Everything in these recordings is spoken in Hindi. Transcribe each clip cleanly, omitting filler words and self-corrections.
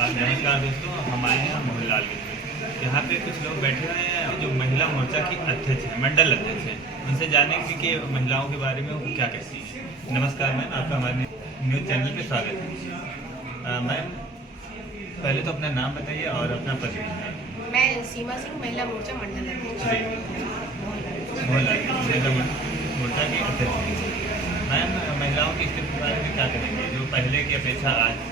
नमस्कार दोस्तों, हम आए हैं मोहनलालगंज में। यहाँ पे कुछ लोग बैठे हुए हैं जो महिला मोर्चा की अध्यक्ष हैं, मंडल अध्यक्ष हैं। उनसे जानेंगे कि महिलाओं के बारे में वो क्या कहती हैं। नमस्कार मैम, आपका हमारे न्यूज़ चैनल पे स्वागत है। मैम, पहले तो अपना नाम बताइए और अपना पद भी। मैं सीमा सिंह, महिला मोर्चा मंडल अध्यक्ष। मोहनलालगंज महिला मोर्चा की अध्यक्ष। मैम, महिलाओं की स्थिति के बारे में क्या करेंगे जो पहले की अपेक्षा आज?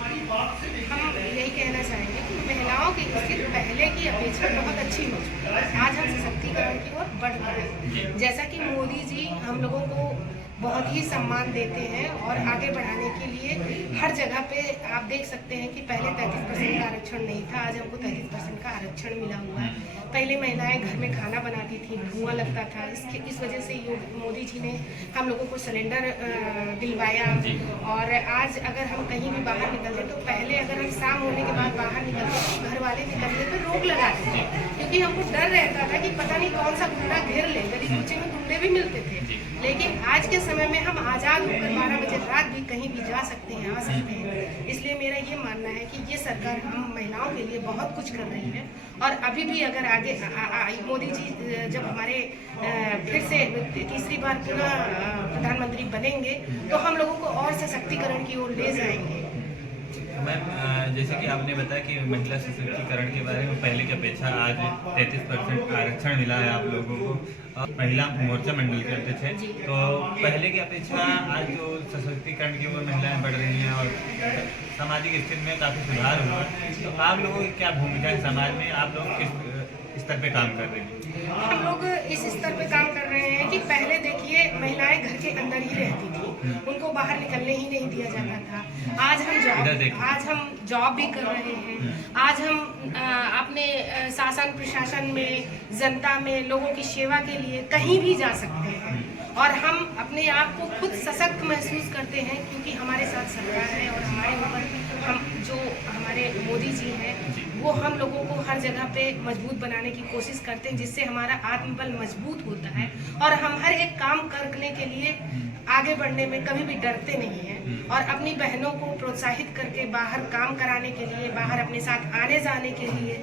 हम यही कहना चाहेंगे कि महिलाओं की स्थिति पहले की अपेक्षा बहुत अच्छी हो चुकी है। आज हम सशक्तिकरण की ओर बढ़ रहे हैं। जैसा कि मोदी जी हम लोगों को बहुत ही सम्मान देते हैं और आगे बढ़ाने के लिए हर जगह पे आप देख सकते हैं कि पहले 33% का आरक्षण नहीं था, आज हमको 33% का आरक्षण मिला हुआ है। पहले महिलाएं घर में खाना बनाती थी, धुआं लगता था, इस वजह से मोदी जी ने हम लोगों को सिलेंडर दिलवाया। और आज अगर हम कहीं भी बाहर निकलते तो पहले अगर हम शाम होने के बाद बाहर निकलते तो घर वाले निकलने पर रोक लगाते थे, क्योंकि हमको डर रहता था कि पता नहीं कौन सा गुंडा घेर ले। गली कूचे में गुंडे भी मिलते थे, लेकिन आज के समय में हम आज़ाद होकर 12 बजे रात भी कहीं भी जा सकते हैं, आ सकते हैं। इसलिए मेरा ये मानना है कि ये सरकार हम महिलाओं के लिए बहुत कुछ कर रही है। और अभी भी अगर आगे मोदी जी जब हमारे फिर से तीसरी बार पुनः प्रधानमंत्री बनेंगे तो हम लोगों को और सशक्तिकरण की ओर ले जाएंगे। मैम, जैसे कि आपने बताया कि महिला सशक्तिकरण के बारे में पहले की अपेक्षा आज 33% आरक्षण मिला है आप लोगों को। महिला मोर्चा मंडल के अध्यक्ष है, तो पहले की अपेक्षा आज जो सशक्तिकरण की ओर महिलाएं बढ़ रही हैं और सामाजिक स्थिति में काफ़ी सुधार हुआ, तो आप लोगों की क्या भूमिका है समाज में? आप लोग किस स्तर पे काम कर रहे हैं? हम लोग इस स्तर पे काम कर रहे हैं कि पहले देखिए महिलाएं घर के अंदर ही रहती थी, उनको बाहर निकलने ही नहीं दिया जाता था। आज हम जॉब भी कर रहे हैं। आज हम अपने शासन प्रशासन में, जनता में, लोगों की सेवा के लिए कहीं भी जा सकते हैं और हम अपने आप को खुद सशक्त महसूस करते हैं, क्योंकि हमारे साथ सरकार है और हमारे ऊपर हमारे मोदी जी हैं वो हम लोगों को हर जगह पे मजबूत बनाने की कोशिश करते हैं, जिससे हमारा आत्मबल मजबूत होता है और हम हर एक काम करने के लिए आगे बढ़ने में कभी भी डरते नहीं हैं। और अपनी बहनों को प्रोत्साहित करके बाहर काम कराने के लिए, बाहर अपने साथ आने जाने के लिए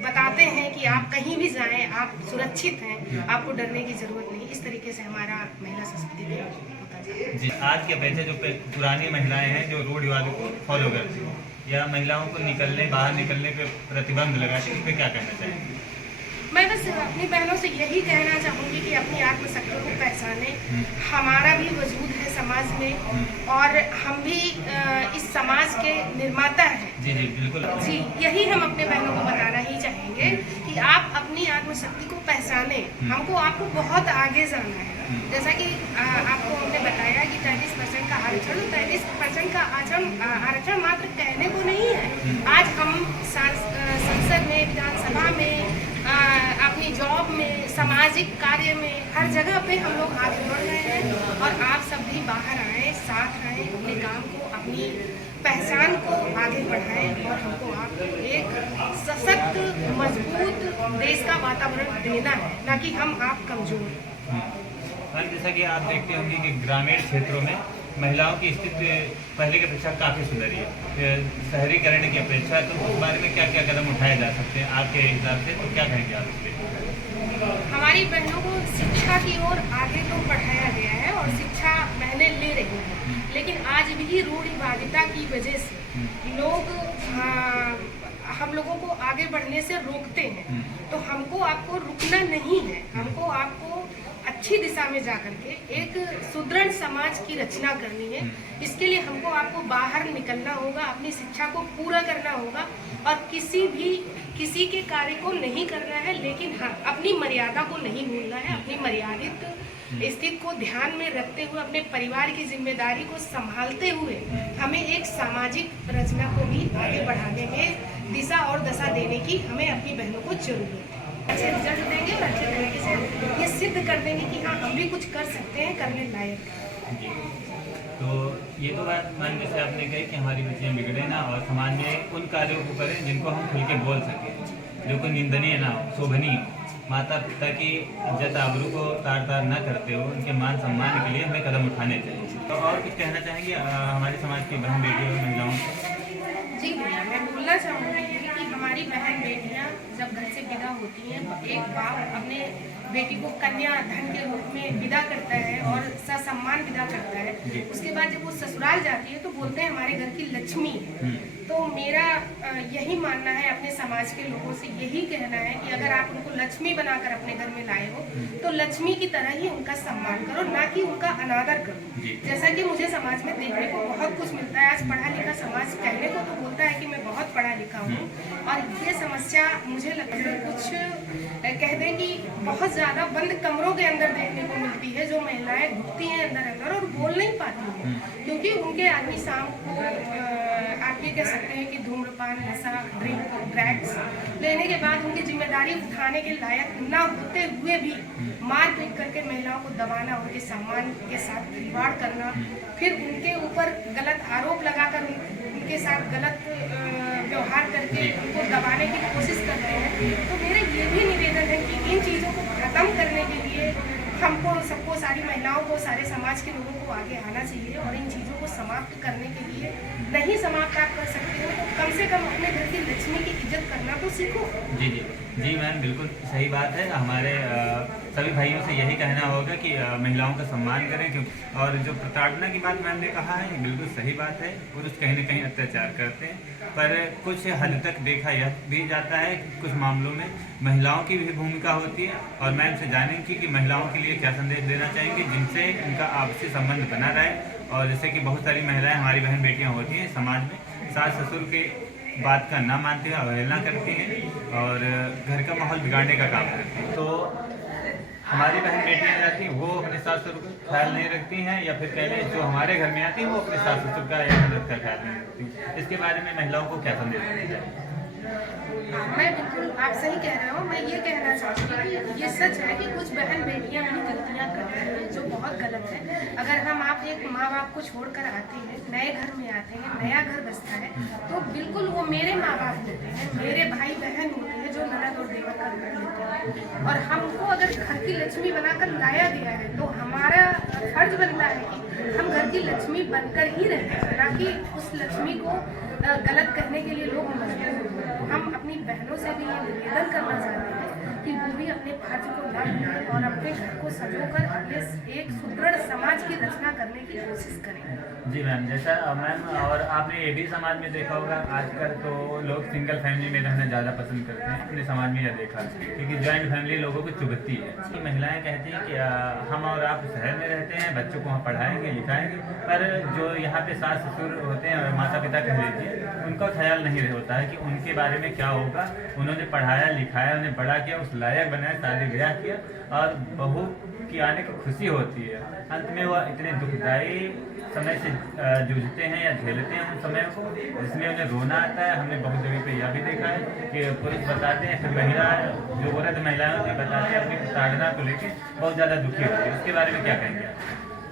बताते हैं कि आप कहीं भी जाएं, आप सुरक्षित हैं, आपको डरने की जरूरत नहीं। इस तरीके से हमारा महिला सशक्तिकरण होता है। जी, आज के अपेक्षा जो पुरानी महिलाएं हैं जो रोड विवाद को फॉलो करती हैं या महिलाओं को बाहर निकलने पे प्रतिबंध लगाती है, इस पर क्या कहना चाहेंगे? मैं बस अपनी बहनों से यही कहना चाहूँगी कि अपनी आत्मशक्ति को पहचाने। हमारा भी वजूद है समाज में और हम भी इस समाज के निर्माता हैं। जी जी बिल्कुल जी, यही हम अपने बहनों को बताना ही चाहेंगे कि आप अपनी आत्मशक्ति को पहचाने। आपको बहुत आगे जाना है। जैसा कि आपको हमने बताया कि 33% का आरक्षण, 33% का आरक्षण मात्र कहने को नहीं है। आज हम संसद में, विधानसभा में, अपनी जॉब में, सामाजिक कार्य में, हर जगह पे हम लोग आगे बढ़ रहे हैं। और आप सब भी बाहर आए, साथ आए, अपने काम को, अपनी पहचान को आगे बढ़ाएं और हमको आप एक सशक्त, मजबूत देश का वातावरण देना है, ना कि आप कमजोर। जैसा कि आप देखते होंगे कि ग्रामीण क्षेत्रों में महिलाओं की स्थिति पहले की अपेक्षा काफ़ी सुधरी है शहरीकरण की अपेक्षा। तो उस बारे में क्या क्या कदम उठाए जा सकते हैं आपके हिसाब से, तो क्या कहेंगे आप इसके? हमारी बहनों को शिक्षा की ओर आगे तो बढ़ाया गया है और शिक्षा बहनें ले रही हैं, लेकिन आज भी रूढ़िवादिता की वजह से लोग हम लोगों को आगे बढ़ने से रोकते हैं। तो हमको आपको रुकना नहीं है, हमको आपको अच्छी दिशा में जाकर के एक सुदृढ़ समाज की रचना करनी है। इसके लिए हमको आपको बाहर निकलना होगा, अपनी शिक्षा को पूरा करना होगा और किसी के कार्य को नहीं करना है, लेकिन हाँ, अपनी मर्यादा को नहीं भूलना है। अपनी मर्यादित स्थिति को ध्यान में रखते हुए, अपने परिवार की जिम्मेदारी को संभालते हुए हमें एक सामाजिक रचना को भी आगे बढ़ाने में दिशा और दशा देने की हमें अपनी बहनों को जरूरत है। अच्छे रिजल्ट देंगे और अच्छे तरीके से ये सिद्ध कर देंगे कि हाँ, हम भी कुछ कर सकते हैं, करने लायक। तो ये तो बात मान जैसे आपने कही कि हमारी बच्चियाँ बिगड़े ना और समाज में उन कार्यों को करें जिनको हम खुल के बोल सकें, जो कोई निंदनीय ना हो, शोभनीय हो। माता पिता की इज्जत आबरू को तार तार न करते हो, उनके मान सम्मान के लिए हमें कदम उठाने चाहिए। तो और कुछ कहना चाहेंगे हमारे समाज की बहन बेटियों और महिलाओं को? जी, मैं बोलना चाहूँगी कि हमारी बहन बेटियाँ जब घर से विदा होती हैं, एक बाप अपने बेटी को कन्या धन के रूप में विदा करता है और ससम्मान विदा करता है। उसके बाद जब वो ससुराल जाती है तो बोलते हैं हमारे घर की लक्ष्मी है। तो मेरा यही मानना है, अपने समाज के लोगों से यही कहना है कि अगर आप उनको लक्ष्मी बनाकर अपने घर में लाए हो तो लक्ष्मी की तरह ही उनका सम्मान करो, ना कि उनका अनादर करो। जैसा कि मुझे समाज में देखने को बहुत कुछ मिलता है। आज पढ़ा लिखा समाज कहने को तो बोलता है कि मैं बहुत पढ़ा लिखा हूँ, और ये समस्या मुझे लगता है कुछ कह दें कि बहुत ज़्यादा बंद कमरों के अंदर देखने को मिलती है, जो महिलाएं घुटती हैं अंदर और बोल नहीं पाती हैं, क्योंकि उनके आदमी शाम को आप ये कह सकते हैं कि धूम्रपान, नशा, ड्रग्स लेने के बाद उनकी जिम्मेदारी उठाने के लायक न होते हुए भी मार पीट करके महिलाओं को दबाना, उनके सम्मान के साथ खिलवाड़ करना, फिर उनके ऊपर गलत आरोप लगाकर उनके साथ गलत व्यवहार करके उनको दबाने की कोशिश करते हैं। तो मेरा ये भी निवेदन है कि इन चीज़ों को खत्म करने के लिए हमको सबको, सारी महिलाओं को, सारे समाज के लोगों को आगे आना चाहिए और इन चीज़ों को समाप्त करने के लिए नहीं समाप्त आप कर सकते हो तो कम से कम अपने घर की लक्ष्मी की इज्जत करना तो सीखो। जी मैम, बिल्कुल सही बात है। हमारे सभी भाइयों से यही कहना होगा कि महिलाओं का सम्मान करें, क्योंकि और जो प्रताड़ना की बात मैम ने कहा है बिल्कुल सही बात है। पुरुष कहीं न कहीं अत्याचार करते हैं, पर कुछ हद तक देखा यह भी जाता है कि कुछ मामलों में महिलाओं की भी भूमिका होती है। और मैम से जानेंगे कि महिलाओं के लिए क्या संदेश देना चाहेंगे जिनसे उनका आपसी संबंध बना रहे। और जैसे कि बहुत सारी महिलाएं, हमारी बहन बेटियां होती हैं समाज में, सास ससुर के बात का ना मानते हुए अवहेलना करती हैं और घर का माहौल बिगाड़ने का काम करती हैं। तो हमारी बहन बेटियां जाती हैं, वो अपने सास ससुर का ख्याल नहीं रखती हैं, या फिर कह लें जो हमारे घर में आती हैं वो अपने सास ससुर का या हजरत का ख्याल नहीं रखती। इसके बारे में महिलाओं को क्या संदेश देना चाहिए? मैं बिल्कुल, आप सही कह रहे हो। मैं ये कहना चाहती हूँ कि ये सच है कि कुछ बहन बेटियां भी गलतियां करती हैं जो बहुत गलत है। अगर हम आप एक माँ बाप को छोड़कर आते हैं, नए घर में आते हैं, नया घर बसता है, तो बिल्कुल वो मेरे माँ बाप होते हैं, मेरे भाई बहन होते हैं जो ननद और देवर का रूप लेते हैं। और हमको अगर घर की लक्ष्मी बनाकर लाया गया है तो हमारा फर्ज बनता है कि हम घर की लक्ष्मी बनकर ही रहें, ना कि उस लक्ष्मी को गलत कहने के लिए लोग मजबूर हों। तो हम अपनी बहनों से भी ये निवेदन करना चाहते हैं कि वो भी अपने फर्ज को न भूलें और अपने घर को संजोकर अपने एक सुदृढ़ समाज की रचना करने की कोशिश करें। जी मैम, जैसा मैम और आपने ये भी समाज में देखा होगा, आजकल तो लोग सिंगल फैमिली में रहना ज़्यादा पसंद करते हैं। अपने समाज में यह देखा क्योंकि जॉइंट फैमिली लोगों को चुभती है। तो महिलाएं कहती हैं कि हम और आप शहर में रहते हैं, बच्चों को वहाँ पढ़ाएंगे लिखाएंगे, पर जो यहाँ पे सास ससुर होते हैं और माता पिता कह लीजिए, उनका ख्याल नहीं होता है कि उनके बारे में क्या होगा। उन्होंने पढ़ाया लिखाया, उन्हें बड़ा किया, उस लायक बनाया, शादी ब्याह किया और बहू की आने की खुशी होती है। अंत में वह इतने दुखदायी समय से जूझते हैं या झेलते हैं उन समय को, जिसमें उन्हें रोना आता है। हमने बहुत जगह पे यह भी देखा है कि पुरुष बताते हैं, फिर महिला जो औरत महिलाएं होती बताते हैं अपनी प्रताड़ना को लेकर बहुत ज़्यादा दुखी होती है। उसके बारे में क्या कहेंगे आप?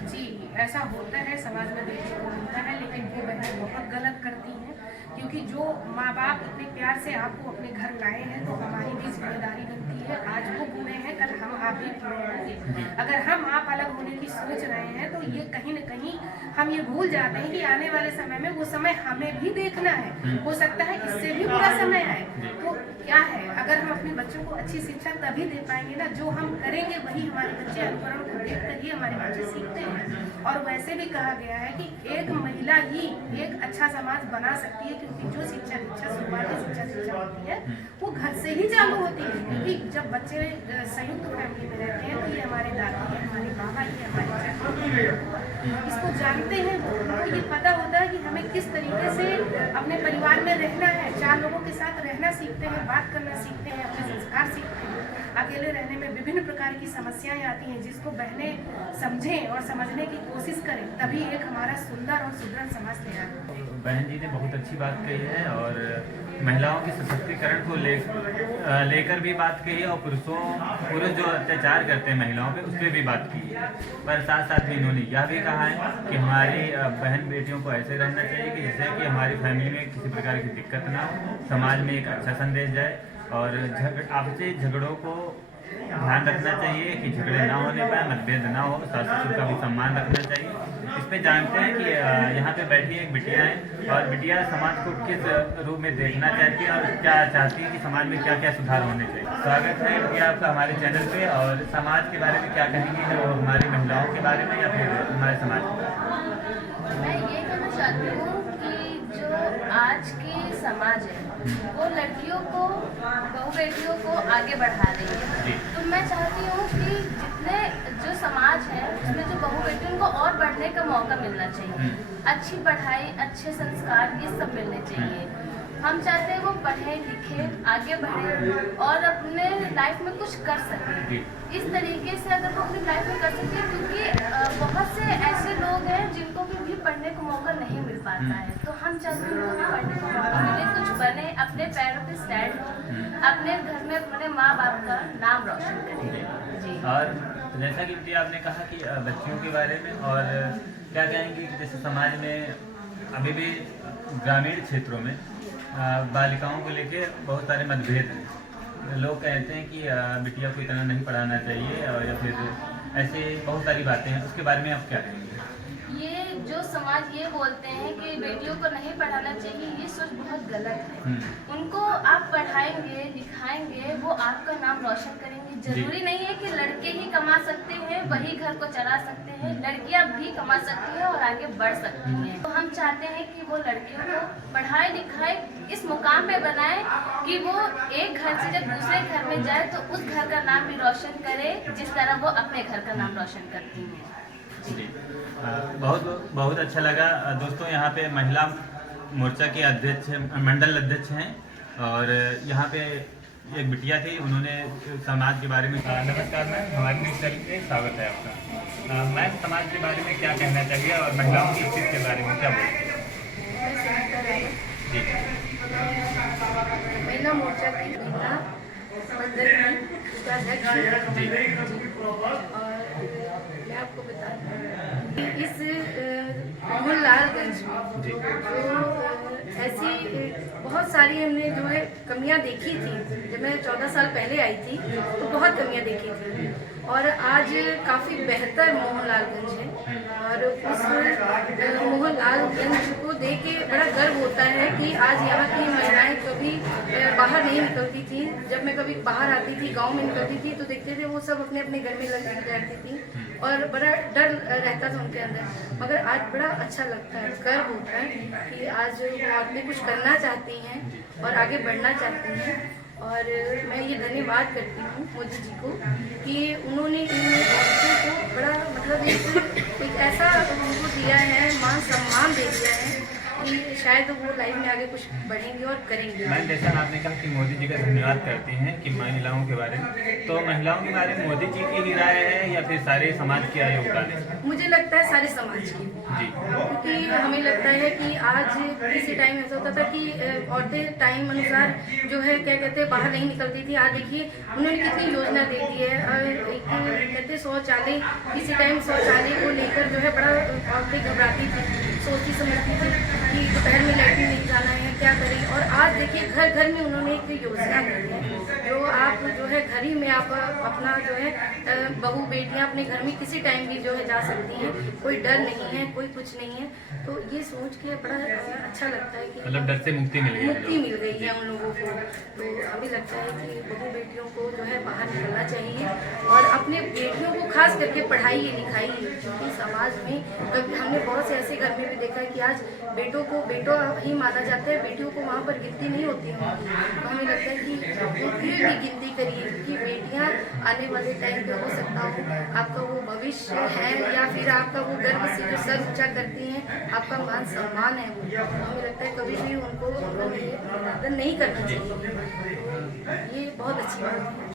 जी, ऐसा होता है, समाज में देखने को मिलता है, लेकिन वो बहनें बहुत गलत करती हैं, क्योंकि जो माँ बाप इतने प्यार से आपको अपने घर लाए हैं तो हमारी भी जिम्मेदारी बनती है। आज वो बूढ़े हैं, कल हम आप भी बूढ़े होंगे। अगर हम आप अलग होने की सोच रहे हैं तो ये कहीं न कहीं हम ये भूल जाते हैं कि आने वाले समय में वो समय हमें भी देखना है। हो सकता है इससे भी बुरा समय आए, तो क्या है, अगर हम अपने बच्चों को अच्छी शिक्षा तभी दे पाएंगे ना, जो हम करेंगे वही हमारे बच्चे अनुकरण को देख कर ही हमारे बच्चे सीखते हैं। और वैसे भी कहा गया है कि एक महिला ही एक अच्छा समाज बना सकती है, क्योंकि जो शिक्षा दीक्षा शुरुआती शिक्षा होती है वो घर से ही चालू होती है। क्योंकि जब बच्चे संयुक्त फैमिली में रहते हैं तो ये हमारे दादी है, हमारे बाबा, ये हमारे इसको जानते हैं, उनको ये पता होता है कि हमें किस तरीके से अपने परिवार में रहना है, चार लोगों के साथ रहना सीखते हैं, बात करना सीखते हैं, अपने संस्कार सीखते हैं। अकेले रहने में विभिन्न प्रकार की समस्याएं आती हैं, जिसको बहनें समझें और समझने की कोशिश करें, तभी एक हमारा सुंदर और सुदृढ़ समाज तैयार हो। बहन जी ने बहुत अच्छी बात कही है और महिलाओं के सशक्तिकरण को लेकर भी बात कही है, और पुरुष जो अत्याचार करते हैं महिलाओं पे उस पर भी बात की है। पर साथ साथ में इन्होंने यह भी कहा है कि हमारी बहन बेटियों को ऐसे रहना चाहिए कि जिससे कि हमारी फैमिली में किसी प्रकार की दिक्कत ना हो, समाज में एक अच्छा संदेश जाए और आपसी झगड़ों को ध्यान रखना चाहिए कि झगड़े ना होने पाए, मतभेद ना हो, सास ससुर का भी सम्मान रखना चाहिए। इस पे जानते हैं कि यहाँ पे बैठी एक बिटिया है और बिटिया समाज को किस रूप में देखना चाहती है और क्या चाहती है कि समाज में क्या क्या सुधार होने चाहिए। स्वागत है बिटिया आपका हमारे चैनल पे। और समाज के बारे में क्या कहेंगी, जो हमारी महिलाओं के बारे में या फिर हमारे समाज के बारे में? मैं ये कहना चाहती हूँ कि जो आज की समाज है वो लड़कियों को, बहू बेटियों को आगे बढ़ा रही है। तो मैं चाहती हूँ कि जितने जो समाज है उसमें जो बहू बेटी उनको और बढ़ने का मौका मिलना चाहिए। अच्छी पढ़ाई, अच्छे संस्कार, ये सब मिलने चाहिए। हम चाहते हैं वो पढ़े लिखे, आगे बढ़े और अपने लाइफ में कुछ कर सकें। इस तरीके से अगर वो अपनी लाइफ में कर सकें, क्योंकि बहुत से ऐसे लोग हैं जिनको भी पढ़ने का मौका नहीं मिल पाता है। तो हम चाहते हैं उनको पढ़ने का मौका मिले, कुछ बने, अपने पैरों पे स्टैंड हो, अपने घर में अपने माँ बाप का नाम रोशन करें। जी। और जैसा कि बिटिया आपने कहा कि बच्चियों के बारे में, और क्या कहेंगे कि जैसे समाज में अभी भी ग्रामीण क्षेत्रों में बालिकाओं को लेके बहुत सारे मतभेद हैं। लोग कहते हैं कि बिटिया को इतना नहीं पढ़ाना चाहिए, और या फिर ऐसे बहुत सारी बातें हैं। उसके बारे में आप क्या कहेंगे? ये जो समाज ये बोलते हैं कि बेटियों को नहीं पढ़ाना चाहिए, ये सोच बहुत गलत है। उनको आप पढ़ाएंगे, लिखाएंगे, वो आपका नाम रोशन करेंगे। जरूरी नहीं है कि लड़के ही कमा सकते हैं, वही घर को चला सकते हैं। लड़कियां भी कमा सकती हैं और आगे बढ़ सकती हैं। तो हम चाहते हैं कि वो लड़कियों को पढ़ाए लिखाए, इस मुकाम पे बनाए कि वो एक घर से जब दूसरे घर में जाए तो उस घर का नाम भी रोशन करे, जिस तरह वो अपने घर का नाम रोशन करती हैं। जी, बहुत बहुत अच्छा लगा दोस्तों। यहाँ पे महिला मोर्चा के अध्यक्ष, मंडल अध्यक्ष हैं, और यहाँ पे एक बिटिया थी, उन्होंने समाज के बारे में कहा। नमस्कार मैम, हमारे न्यूज़ चैनल पे स्वागत है आपका। मैम, समाज के बारे में क्या कहना चाहिए और महिलाओं की स्थिति के बारे में क्या बोलते हैं? जी, महिला मोर्चा की महिला मंडल की उसका अध्यक्ष हूँ। जी, और मैं आपको बता दूँ कि इस मोहनलालगंज में जी, जो ऐसी बहुत सारी हमने जो है कमियां देखी थी। जब मैं 14 साल पहले आई थी तो बहुत कमियां देखी थी, और आज काफ़ी बेहतर मोहनलालगंज है। और उस मोहनलालगंज को देख के बड़ा गर्व होता है कि आज यहाँ की महिलाएं कभी बाहर नहीं निकलती थी। जब मैं कभी बाहर आती थी, गांव में निकलती थी, तो देखते थे वो सब अपने अपने घर में लगी रहती थी और बड़ा डर रहता था उनके अंदर। मगर आज बड़ा अच्छा लगता है, गर्व होता है कि आज वो औरतें कुछ करना चाहती हैं और आगे बढ़ना चाहती हैं। और मैं ये धन्यवाद करती हूँ मोदी जी को कि उन्होंने इन औरतों को बड़ा मतलब एक ऐसा उनको दिया है, मान सम्मान दे दिया है कि शायद वो लाइफ में आगे कुछ बढ़ेंगे और करेंगे। मैम, जैसा आपने कहा कि मोदी जी का धन्यवाद करते हैं कि महिलाओं के बारे में, तो महिलाओं के बारे में मोदी जी की ही राय है या फिर सारे समाज की योगदान है? मुझे लगता है सारे समाज की, जी, क्योंकि हमें लगता है कि आज किसी टाइम ऐसा होता था कि औरतें टाइम अनुसार जो है क्या कहते हैं बाहर नहीं निकलती थी। आज देखिए उन्होंने कितनी योजना दे दी है। एक कहते शौचालय, किसी टाइम शौचालय को लेकर जो है बड़ा औरतें घबराती थी, सोचती समझती थी कि दोपहर में लैट्रिन नहीं जाना है, क्या करें। और आज देखिए घर घर में उन्होंने एक योजना दी है, जो आप जो है घर ही में आप अपना जो है बहू बेटियां अपने घर में किसी टाइम भी जो है जा सकती हैं, कोई डर नहीं है, कोई कुछ नहीं है। तो ये सोच के बड़ा अच्छा लगता है कि मतलब डर से मुक्ति मिल गई है उन लोगों को। तो हमें लगता है कि बहू बेटियों को जो है बाहर निकलना चाहिए और अपने बेटियों को खास करके पढ़ाइए लिखाइए, क्योंकि समाज में कभी हमने बहुत से ऐसे घर में भी देखा है कि आज बेटों को बेटो ही माना जाता है, बेटियों को वहाँ पर गिनती नहीं होती है। तो हमें लगता है कि उनकी भी गिनती करिए, क्योंकि बेटियाँ आने वाले टाइम पे हो सकता हो आपका वो भविष्य है या फिर आपका वो गर्व से जो सर ऊँचा करती हैं, आपका मान सम्मान है। वो हमें लगता है कभी भी उनको निवेदन नहीं करना चाहिए। ये बहुत अच्छी बात है।